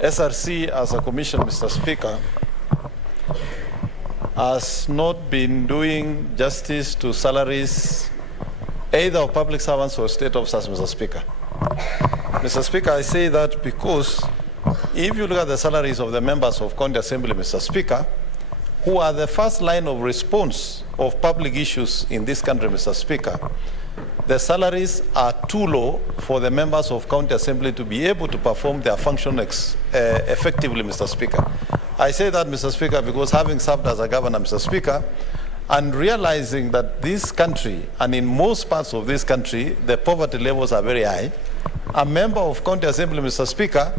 SRC as a commission, Mr. Speaker, has not been doing justice to salaries either of public servants or state officers, Mr. Speaker. Mr. Speaker, I say that because if you look at the salaries of the members of County Assembly, Mr. Speaker, who are the first line of response of public issues in this country, Mr. Speaker, the salaries are too low for the members of County Assembly to be able to perform their function effectively, Mr. Speaker. I say that, Mr. Speaker, because having served as a governor, Mr. Speaker, and realizing that this country, and in most parts of this country, the poverty levels are very high, a member of County Assembly, Mr. Speaker,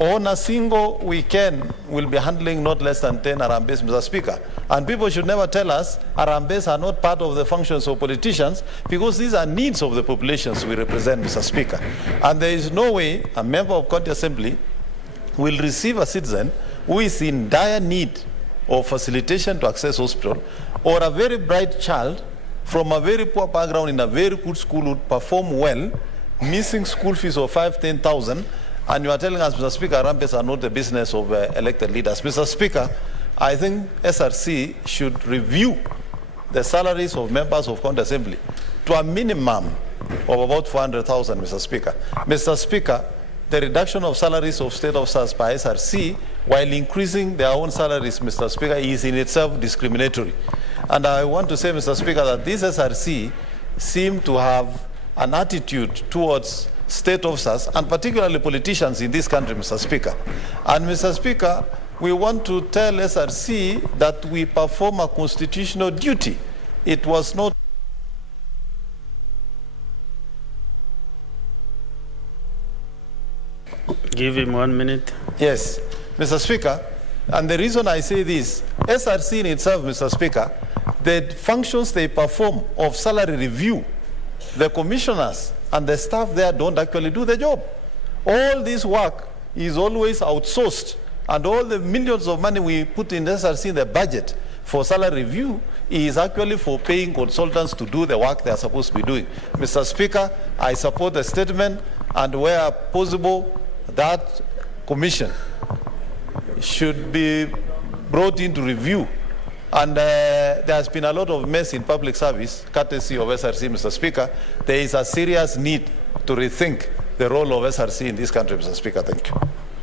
on a single weekend will be handling not less than 10 Arambes, Mr. Speaker. And people should never tell us Arambes are not part of the functions of politicians, because these are needs of the populations we represent, Mr. Speaker. And there is no way a member of County Assembly will receive a citizen who is in dire need of facilitation to access hospital, or a very bright child from a very poor background in a very good school would perform well, missing school fees of 5,000-10,000, and you are telling us, Mr. Speaker, Arambes are not the business of elected leaders. Mr. Speaker, I think SRC should review the salaries of members of County Assembly to a minimum of about 400,000, Mr. Speaker. Mr. Speaker, the reduction of salaries of state officers by SRC while increasing their own salaries, Mr. Speaker, is in itself discriminatory. And I want to say, Mr. Speaker, that this SRC seem to have an attitude towards state officers, and particularly politicians in this country, Mr. Speaker. And, Mr. Speaker, we want to tell SRC that we perform a constitutional duty. It was not... Give him 1 minute. Yes, Mr. Speaker, and the reason I say this, SRC in itself, Mr. Speaker, the functions they perform of salary review, the commissioners and the staff there don't actually do the job. All this work is always outsourced, and all the millions of money we put in SRC in the budget for salary review is actually for paying consultants to do the work they are supposed to be doing. Mr. Speaker, I support the statement, and where possible, that commission should be brought into review. And there has been a lot of mess in public service, courtesy of SRC, Mr. Speaker. There is a serious need to rethink the role of SRC in this country, Mr. Speaker. Thank you.